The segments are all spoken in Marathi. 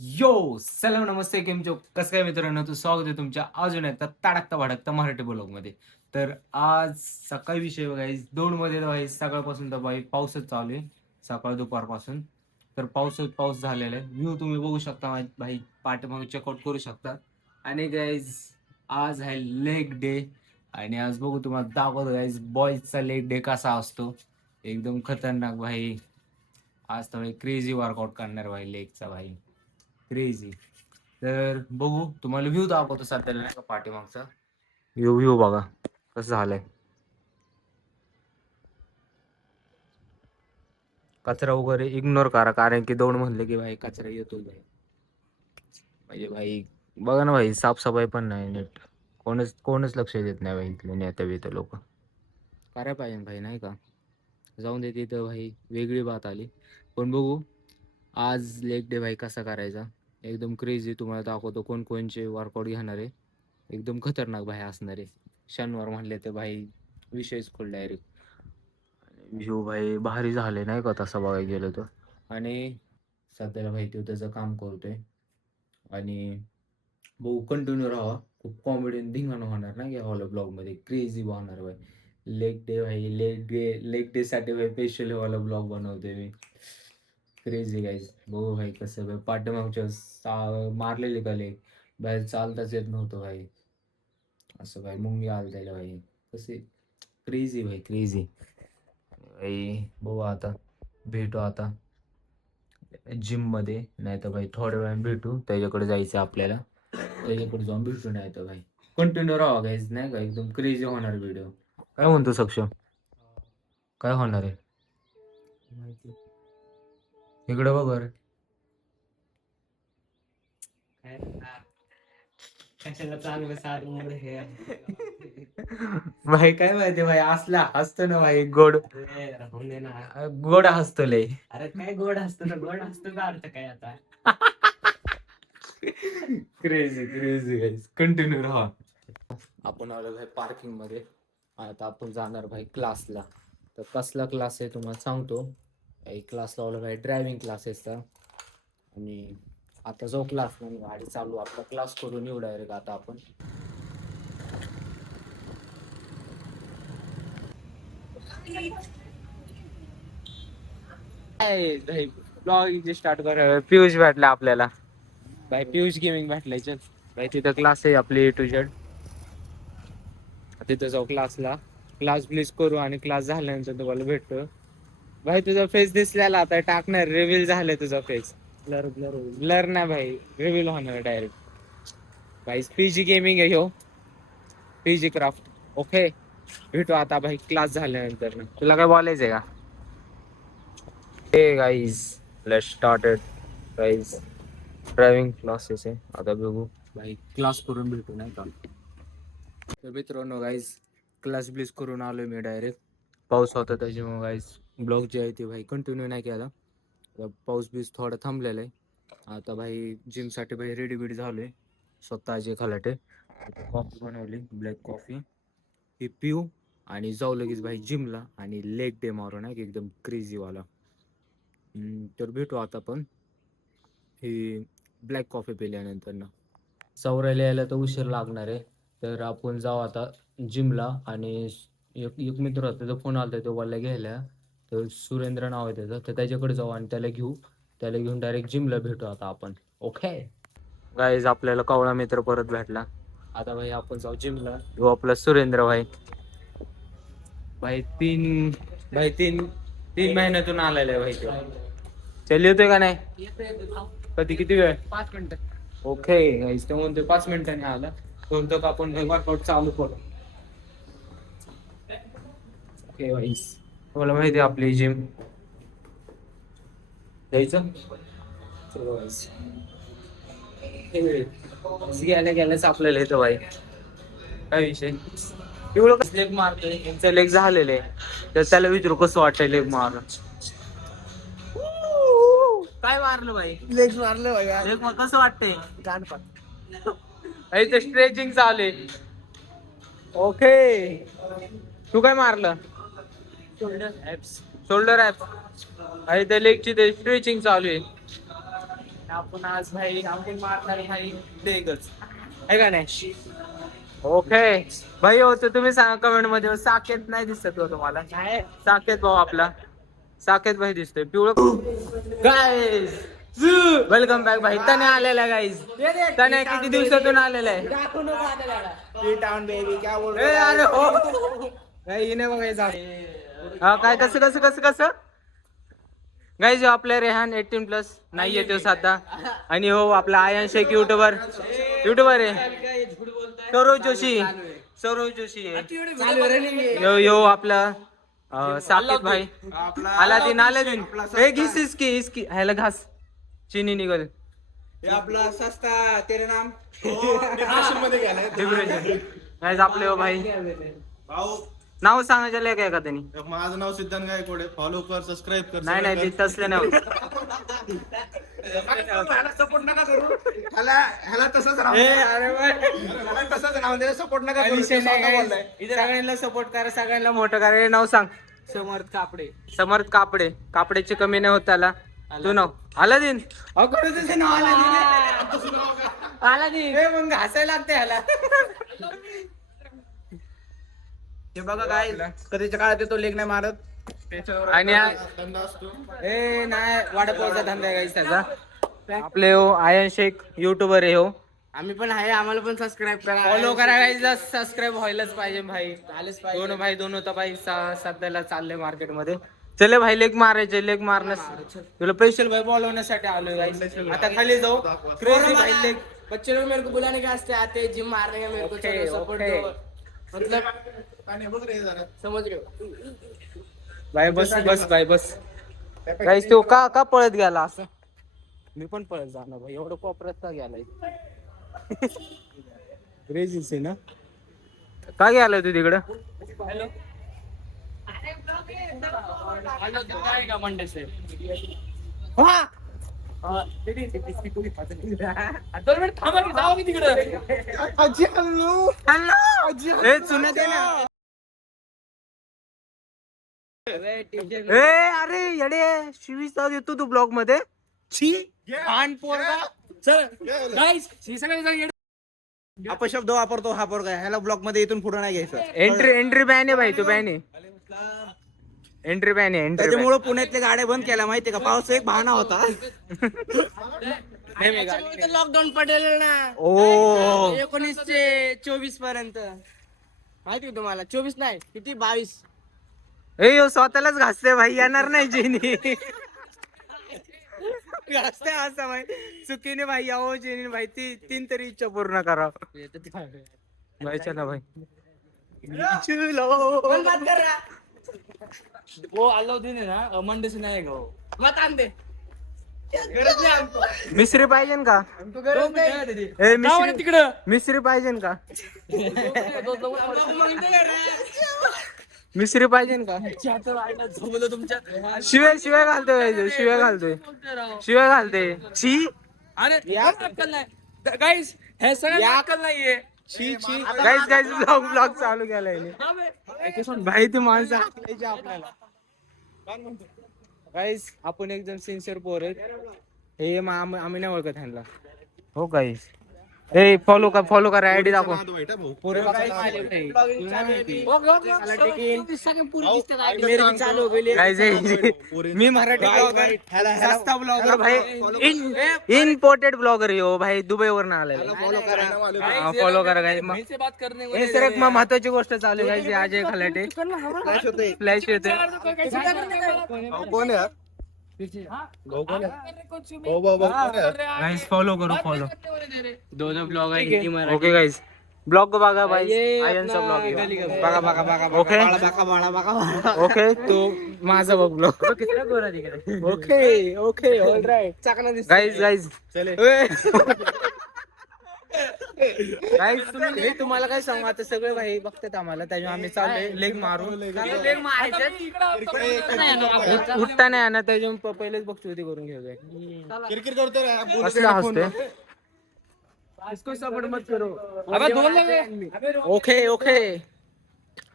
यो सलाम नमस्ते केम जो कसं काय मित्रांनो तू स्वागत आहे तुमच्या अजून एकदा तडाकता भडकता मराठी ब्लॉग मध्ये. तर आज सकाळी विषय बघायच दोन मध्ये बघायच सकाळपासून तर भाई पाऊसच चालू आहे. सकाळ दुपारपासून तर पाऊसच पाऊस झालेला आहे. व्ह्यू तुम्ही बघू शकता भाई पाठीमागे चेकआउट करू शकता. आणि गाईज आज आहे लेग डे आणि आज बघू तुम्हाला दाखवतो गाईज बॉयजचा लेग डे कसा असतो. एकदम खतरनाक भाई. आज तर क्रेझी वर्कआउट करणार भाई लेगचा भाई. क्रेझी. तर बघू तुम्हाला व्ह्यू दाखवतो सध्याला नाही का पाठीमागचा व्ह्यू व्ह्यू बघा कसं झालंय. कचरा वगैरे इग्नोर करा कारण की दौड म्हणले की भाई कचरा येतो भाई. म्हणजे भाई बघा ना भाई साफसफाई पण नाही नीट. कोणच कोणच लक्ष देत नाही भाई इथले नेते बिते लोक. करायला पाहिजे भाई नाही का. जाऊन दे तिथं भाई वेगळी बात आली. पण बघू आज लेग डे भाई कसा करायचा. एकदम क्रेझी तुम्हाला दाखवतो कोण कोणचे वर्कआउट घेणार आहे. एकदम खतरनाक भाई असणार आहे. शनिवार म्हणले तर भाई विषयच खोल डायरेक्ट. व्ह्यू भाई भारी झाले नाही का तसं बघायला गेलं तर. आणि सध्याला भाई तो त्याचं काम करतोय आणि भाऊ कंटिन्यू राहा. खूप कॉमेडी धिंगाणं होणार ना या हॉलो ब्लॉग मध्ये क्रेझी होणार भाई. लेग डे भाई लेग डे साठी भाई स्पेशल वाला ब्लॉग बनवतोय मी. क्रेझी गाईज बघू भाई कसं भाई पाठीमागच्या मारलेले का लेग बाहेर चालताच येत नव्हतं भाई. असं भाई मुंगी आल त्याला भाई. कसे क्रेझी भाई क्रेझी भाई. बघू आता भेटू आता जिम मध्ये नाही तर भाई थोड्या वेळाने भेटू त्याच्याकडे जायचं आपल्याला. त्याच्याकडे जाऊन भेटू नाही तर भाई कंटिन्यू राहा गाईज नाही का एकदम क्रेझी होणार व्हिडिओ. काय म्हणतो सक्षम काय होणार आहे माहिती इकडे बघ बरं. कशाला चांगलं साधं हे भाई काय माहिती भाई असला हसतो ना भाई गोड गोड हसतो लय. अरे काय गोड हसतो ना गोड हसतो का अर्थ काय आता. क्रेझी क्रेझी गाईस कंटिन्यू राहा. आपण आलो भाई पार्किंग मध्ये. आता आपण जाणार भाई क्लासला. तर कसला क्लास आहे तुम्हाला सांगतो. एक क्लास लावला भाई ड्रायव्हिंग क्लासेसचा. आणि आता जो क्लास म्हणून गाडी चालू आपला क्लास करून येऊ डायरेक्ट आता आपण. ब्लॉगिंग स्टार्ट करूया. पियुष भेटला आपल्याला भाई पियुष गेमिंग भेटलाय. चल भाई तिथं क्लास आहे आपली ए टू झेड. तिथं जाऊ क्लासला. क्लास ब्लीज करू आणि क्लास झाल्यानंतर तुम्हाला भेटतो. भाई तुझा फेस दिसलेला आता टाकणार रिव्हील झालाय तुझा फेस. ब्लर ब्लर ब्लर नाही भाई रिव्हील होणार डायरेक्ट. भाई पीजी गेमिंग आहे ह्यो. PG craft okay. भेटू आता भाई क्लास झाल्यानंतर. तुला काय बोलायचंय का. हे guys let's started guys driving classes आहे आता बघू भाई क्लास करून भेटू नाही का. तर मित्रांनो गाईज क्लास ब्लीज करून आलोय मी डायरेक्ट. पाऊस होता त्याच्यामुळे गाईज ब्लॉग जे आहे ते भाई कंटिन्यू नाही केला. पाऊस बीस थोडा थांबलेला आहे. आता भाई जिम साठी भाई रेडी बिडी झालोय. स्वतः जे खलाटे कॉफी बनवली ब्लॅक कॉफी ही पिऊ आणि जाऊ लगेच भाई जिमला आणि लेग डे मारू ना एकदम क्रेझी वाला. तर भेटू आता पण ही ब्लॅक कॉफी पिल्यानंतर ना. चौरायला यायला तर उशीर लागणार आहे. तर आपण जाऊ आता जिमला आणि एक मित्र होता त्याचा फोन आला तो मला घ्यायला. तर सुरेंद्र नाव आहे त्याचं तर त्याच्याकडे जाऊ आणि त्याला घेऊ. त्याला घेऊन डायरेक्ट जिमला भेटू आता आपण. ओके गाईज आपल्याला कवळा मित्र परत भेटला. आता भाई आपण जाऊ जिमला. हो आपला सुरेंद्र भाई. भाई तीन तीन महिन्यातून आलेला आहे भाई तो. चल येतोय का नाही. कधी किती वेळ 5 मिनिटं. ओके गाईज तो म्हणतो 5 मिनिटांनी आला. म्हणतो का आपण वर्कआउट चालू करू. ओके गाईज तुम्हाला माहिती आहे आपली जिम जायचं. चलो गाईज गेल्या गेल्याच आपल्याला येतो भाई. काय विषय एवढं कसं लेग मारतोय. यांचं लेग झालेले तर त्याला विचारू कसं वाटतंय लेग मारून. काय मारलं भाई लेग्स मारले भाई लेग मग कसं वाटतंय. गाण पण इथे स्ट्रेचिंग चालू आहे. ओके तू काय मारलं. Shoulder apps. शोल्डर ऍप्स आहे त्या लेगची ते स्ट्रेचिंग चालू आहे. आपण आज भाई आपण मारणार भाई डेगच आहे का नाही. ओके भाई हो तर तुम्ही सांगा कमेंट मध्ये साकेत नाही दिसत हो तुम्हाला. साकेत भाऊ आपला साकेत भाई दिसतोय पिवळं. गाईज वेलकम बॅक भाई. तने आलेला गाईज. तने किती दिवसातून आलेला आहे. अरे हो काही नाही बघायचं. हा काय कसं कसं कसं कसं गाईज आपल्या रेहान 18+ नाही येतो सध्या. आणि हो आपला आयन शेख युट्यूबर आहे सौरव जोशी आहे. यो आपला साकेत भाई अलादीन हे घिस इसकी ह्याला घास चिनी निघल. आपला सस्ता तेरे नाम गाईज आपले हो भाई भाऊ. नाव सांगायचं लय काय का त्यांनी. माझं नाव सिद्धांत गायकवाड आहे. फॉलो कर, सबस्क्राईब कर. नाही ते तसले नाही. सपोर्ट नका करू ह्याला तसंच राहू. तसंच राहू दे. सपोर्ट नका करू. सगळ्यांना सपोर्ट करा सगळ्यांना मोठं करा. हे नाव सांग. समर्थ कापडे. कापडेची कमी नाही होत त्याला. तू नाव अलादीन. अलादीन मग हसायला लागते ह्याला. हे बघा काय कधीच्या काळात तो लेख नाही मारत. आणि धंदा असतो. ए नाही वडापावचा धंदा आहे त्याचा. आपले हो आयन शेख युट्यूबर आहे हो. आम्ही पण आहे. आम्हाला पण सबस्क्राईब करा. फॉलो करा गाईजला. सबस्क्राईब व्हायलाच पाहिजे भाई. दोन होता भाई सध्याला चाललंय मार्केट मध्ये. चले भाई लेग मारायचे. लेग मारण्यास तुला स्पेशल भाई बोलवण्यासाठी आलोय गाईज. आता खाली जाऊ. क्रेझी भाई लेग. बच्चे लोग मेरे को बुलाने के वास्ते आते हैं, जिम मारने का मेरे को Okay, चलो सपोर्ट okay. दो. मतलब बघ रे जरा. समझ रहे हो. भाई बस भाई बस. गाईज तो का पळत गेला असं. मी पण पळत जाणार भाई. एवढं कोपऱ्यात का गेलाय. क्रेझीच आहे ना. का गेलाय तू तिकडं. मंडे से दोन मिनिट थांबा की जाऊ की तिकडं. ए चुना दे ना. ए अरे येडे शिवीचा येतो तू ब्लॉग मध्ये. अपशब्द वापरतो हा पोरगा. ह्याला ब्लॉक मध्ये इथून पुढे नाही घ्यायचं. एंट्री बॅन आहे भाई. तू बॅन आहे. एंट्री बॅन आहे. एंट्री त्याच्यामुळे पुण्यातल्या गाड्या बंद केल्या माहितीये का. पावसा एक बहाणा होता. लॉकडाऊन पडेल ना ओ 19 ते 24 पर्यंत. माहिती आहे तुम्हाला. 24 नाही किती 22. ए यो स्वतःलाच घासते भाई. येणार नाही जेनी. घासते असं भाई. चुकीने भाई यावं जेनी भाई. 3 तरी इच्छा पूर्ण करा भाई. चला भाई. कोण बात कर रहा. वो अलाउद्दीन है ना मंडे से नहीं आएगा वो. मत आन दे. गरज नाही आमको. मिसरी पाहिजे का. हमको गरज नाही. ए जाऊ ना तिकडं. मिसरी पाहिजे का. मिसरी पाहिजे का. तुमच्या शिवाय घालतोय. शिवाय घालते. छी अरे अक्कल नाही गाईस. हे सगळं अक्कल नाहीये. गाईज ब्लॉग चालू केलाय. भाई तू माणसं हाकलायची आपल्याला. गाईज आपण एकदम सिन्सिअर पोर आहेत. हे आम्ही नाही ओळखत ह्यांना. हो गाईज. ए फॉलो करा. आयडी दाखव. मी मराठी ब्लॉगर. सस्ता ब्लॉगर भाई. इम्पोर्टेड ब्लॉगर हो भाई. दुबई वरून आलेला. फॉलो करा गाईज. हे सर एक महत्वाची गोष्ट चालू आहे. अजय खलाटे फ्लॅश येते. कोण आहे. गाइस फॉलो करो. दोनों ब्लॉग आहे. ओके गाइस ब्लॉग बघा भाई. आयनचा ब्लॉग बघा. ओके तो माझा बघ ब्लॉग. Okay alright. गाइस हे तुम्हाला काय सांगू. आता सगळे भाई बघतात आम्हाला. त्याच्यामुळे आम्ही चाललोय लेग मारून. उठता नाही ना. त्याच्यामुळे पहिलेच बघतो ते करून घेऊ. किरकिर करतो. कसला हसतोय. सपोर्ट मत करो. ओके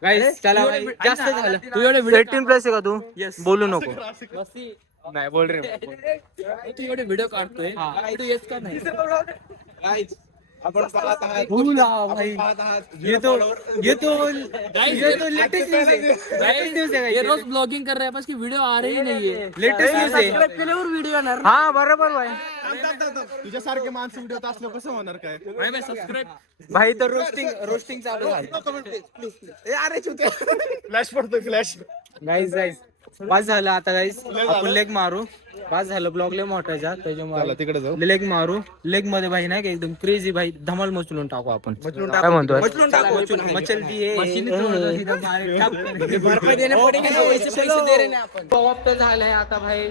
गाइस चला भाई. जास्त झालं. तू 18+ आहे का तू. बोलू नको. नाही बोल रे तू एवढे व्हिडिओ काढतोय तू येत का नाही Guys, आपण पाहत आहात बोल ना भाई. आपण पाहत आहात ये तो लेटेस्ट न्यूज है ये रोज ब्लॉगिंग कर रहा है बस की वीडियो आ रही नहीं है लेटेस्ट न्यूज आहे केल्यावर व्हिडिओ येणार हा बरोबर भाई तुझ्यासारखे माणसं उडवत असलं कसं होणार काय सबस्क्राईब भाई तर रोस्टिंग चालू झाली फ्लॅश पडतोय फ्लॅश गाईज पास झालं आता गाईज आपण लेग मारू पास झालं ब्लॉग लय मोठाचा त्याच्यामुळे तिकडे जाऊ लेग मारू लेग मध्ये भाई नाही का एकदम क्रेझी भाई धमाल मचलून टाकू आपण काय म्हणतो मचल पॉप तर झालंय आता भाई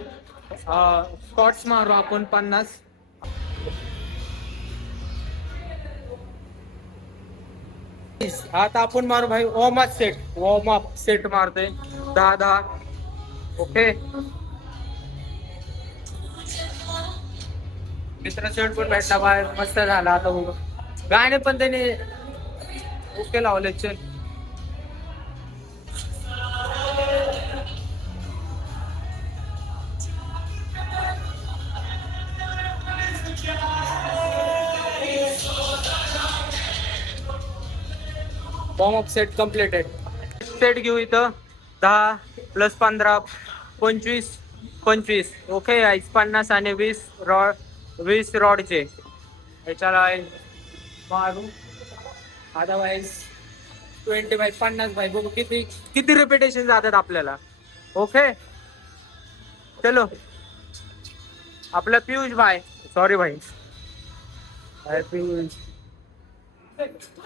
शॉर्ट्स मारू आपण 50 आता आपण मारू भाई वॉर्म अप सेट मारतोय 10 ओके मित्र सेट पण भेटला बाहेर मस्त झाला आता गाणे पण त्याने ओके लावले चल warm up set completed set घेऊ इथं 10 + 15 25 ओके 50 आणि 20 रॉडचे याच्याला मारू अदरवाइज 20 बाय 50 बाय बघू किती रिपिटेशन जातात आपल्याला ओके चलो आपलं पियुष भाई सॉरी भाई पियुष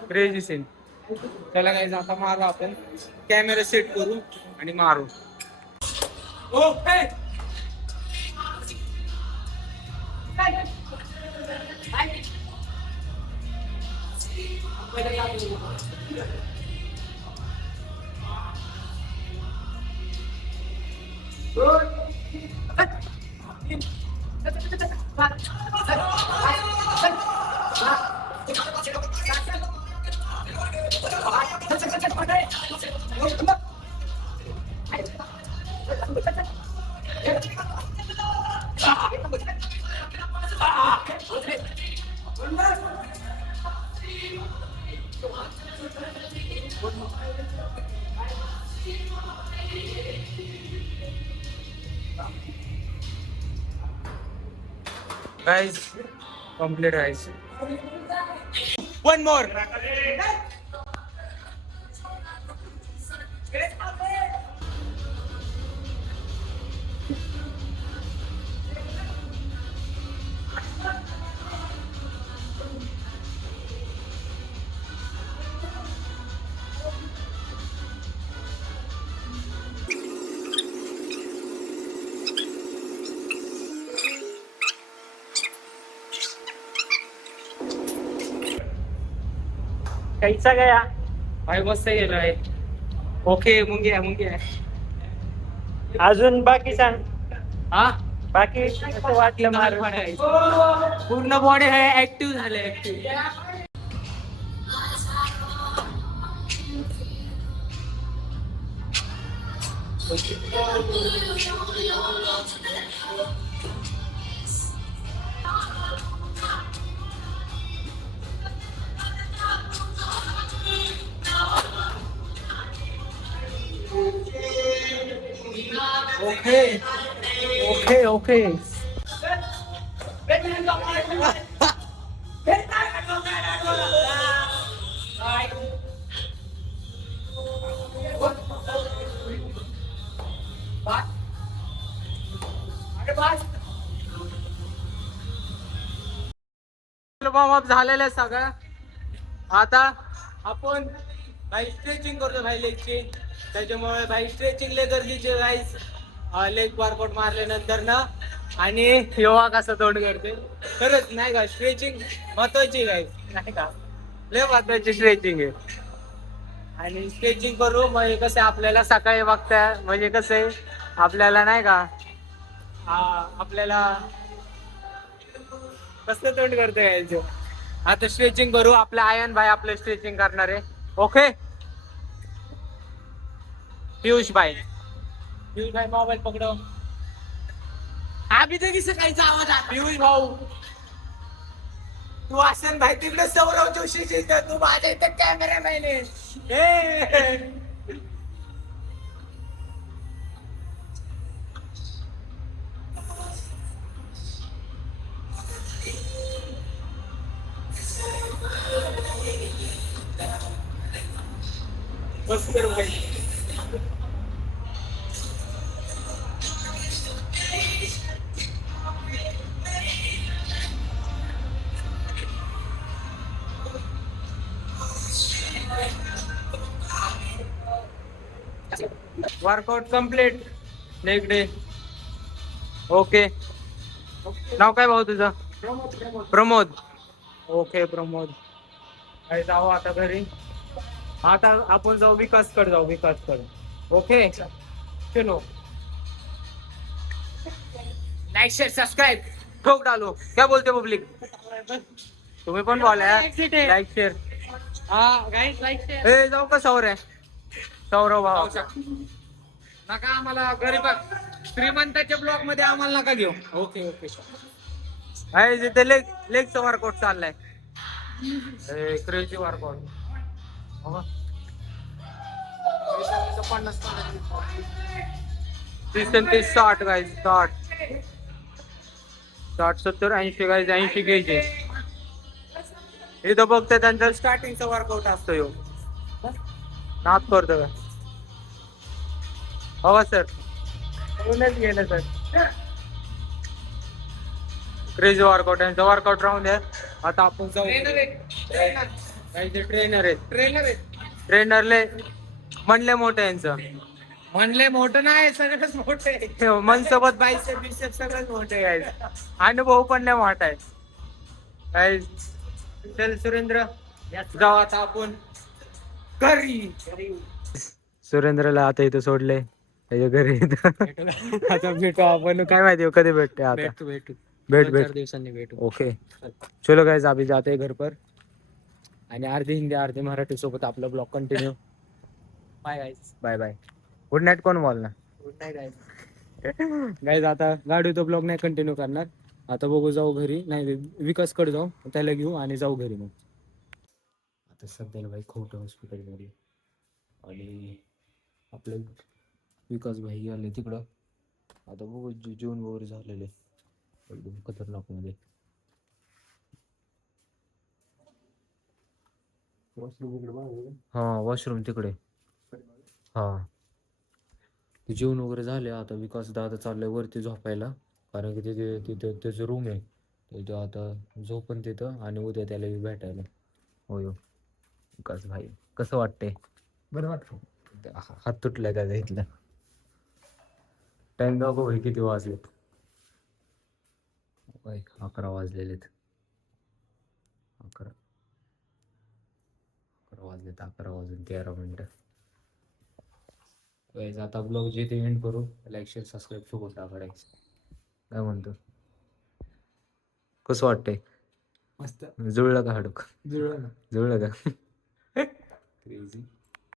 क्रेझी सीन चला काय आता मारू आपण कॅमेरा सेट करू आणि मारू okay Guys, complete guys. One more. कैसा गया भाई मस्त गेलाय ओके मुंग्या अजून बाकी सांग हा बाकी कसं वाटलं मार पूर्ण बॉडी आहे ऍक्टिव्ह झाले ऍक्टिव्ह ओके वॉर्मअप झालेलं सगळं आता आपण भाई स्ट्रेचिंग करतो भाई लेगची त्याच्यामुळे भाई स्ट्रेचिंग लय गरजेचे गाईस लेग वर्कआउट मारल्यानंतर ना आणि योगा कसं तोंड करते खरंच नाही का स्ट्रेचिंग महत्वाची गाईस नाही का लय महत्वाची स्ट्रेचिंग आहे आणि स्ट्रेचिंग करू म्हणजे कसं आपल्याला सकाळी बघता म्हणजे कसं आहे आपल्याला नाही का आपल्याला कसं तोंड करता यायचं आता स्ट्रेचिंग करू आपल्या आयन भाई आपलं स्ट्रेचिंग करणार आहे ओके पियुष भाई मोबाईल पकडो अभी तक सकाळीचा आवाज पियुष भाऊ तू असेल भाई तिकडे सौरव जोशीची इथं, तू माझ्या इथं कॅमेरामॅन आहे. बस कर भाई. Workout complete. Next day. Okay. नाव काय भाऊ तुझं? प्रमोद. ओके प्रमोद. काय जाऊ आता घरी. आता आपण जाऊ विकासकडे जाऊ विकासकडे. ओके चलो. लाइक शेयर सब्सक्राइब ठोक डालो. क्या बोलते पब्लिक? तुम्ही पण बोला लाईक शेअर. हा गाईस लाईक शेअर. ए जाऊ का सौर आहे सौरव भाऊ. नका आम्हाला गरीब श्रीमंताच्या ब्लॉक मध्ये आम्हाला नका घेऊ. Okay okay. आहे जिथे लेग लेगचा वर्कआउट चाललाय. Crazy workout. 30 60 गाईज 60 70 80 गाईज 80 घ्यायचे. इथं बघते त्यांचा स्टार्टिंगचा वर्कआउट असतो ह्यो. नाद करतो का हो सर. गेलं सर. क्रेझी वर्कआउट यांचा वर्कआउट राहून द्या. आता आपण जाऊ. ट्रेनर आहेत ट्रेनरले म्हणले मोठे यांचं. म्हणले मोठं नाही सगळंच मोठे. मनसोबत बायसेप बिसेप सगळंच मोठे आहे. अनुभव पण नाही मोठा आहे. काय चल सुरेंद्र जाऊ आता आपण घरी. सुरेंद्रला आता इथं सोडले त्याच्या घरी. आता भेटू आपण. काय माहिती कधी भेटते आता. भेट 4 दिवसांनी भेटू. ओके चलो गाइस अभी जाते हैं घर पर. आणि अर्धी हिंदी अर्धी मराठी सोबत आपला blog continue. Bye guys. Bye bye. Good night कोण बोलणार? गुड नाईट गाईस. गाईज आता गाडी तो ब्लॉग नाही कंटिन्यू करणार. आता बघू जाऊ घरी. नाही विकासकडे जाऊ त्याला घेऊ आणि जाऊ घरी. मग आता सध्याला भाई खोटं हॉस्पिटलमध्ये आणि आपले विकास भाई गेले तिकडं. आता बघू जेवण वगैरे झालेले एकदम खतरनाक मध्ये. हा वॉशरूम तिकडे. हा जेवण वगैरे झाले. आता विकास दादा चाललंय वरती झोपायला कारण की तिथे तिथं त्याचं रूम आहे. तिथं आता झोपण तिथं आणि उद्या त्याला भेटायला. होय विकास भाई कसं वाटतंय? बरं वाटतं. हात तुटलाय त्याचा इथला. टाइम दाखव भाई किती वाजलेत. 11 वाजलेलेत. 11 वाजलेत. 11 वाजून 13 मिनिटं. आता ब्लॉग जे ते एंड करू. लाईक शेअर सबस्क्राईब सोबत टाकायचं. काय म्हणतो कसं वाटतंय? मस्त जुळलं का हाडूक? जुळलं ना. जुळलं का? क्रेझी.